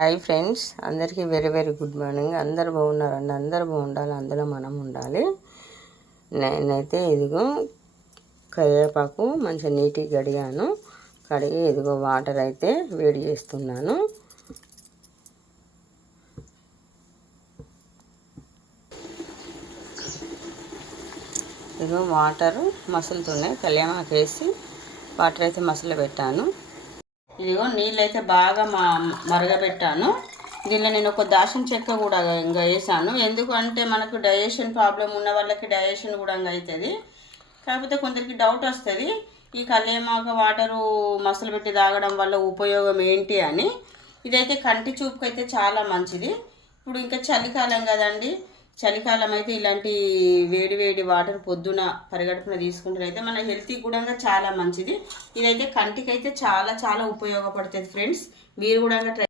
Hi friends, అందరికీ very very good morning. అందరు బాగున్నారండి. అందరు బాగుండాలి, అందులో మనం ఉండాలి. నేనైతే ఇదిగో కరివేపాకు మంచిగా నీట్గా కడిగాను. కడిగి ఇదిగో వాటర్ అయితే వేడి చేస్తున్నాను. ఇదిగో వాటరు మసులుతున్నాయి. కళ్యామాకు వేసి వాటర్ అయితే మసలు పెట్టాను. ఇదిగో నీళ్ళు అయితే బాగా మరగబెట్టాను. దీనిలో నేను ఒక దాల్చిన చెక్క కూడా ఇంకా వేసాను. ఎందుకంటే మనకు డైజెషన్ ప్రాబ్లం ఉన్న వాళ్ళకి డైజెషన్ కూడా అవుతుంది. కాకపోతే కొందరికి డౌట్ వస్తుంది, ఈ కల్లేమాక వాటరు మసలు పెట్టి తాగడం వల్ల ఉపయోగం ఏంటి అని. ఇదైతే కంటి చూపుకి అయితే చాలా మంచిది. ఇప్పుడు ఇంకా చలికాలం కదండి, చలికాలం అయితే ఇలాంటి వేడి వేడి వాటర్ పొద్దున పరిగడుపున తీసుకుంటే మన హెల్త్కి కూడా చాలా మంచిది. ఇదైతే కంటికి అయితే చాలా చాలా ఉపయోగపడుతుంది ఫ్రెండ్స్. మీరు కూడా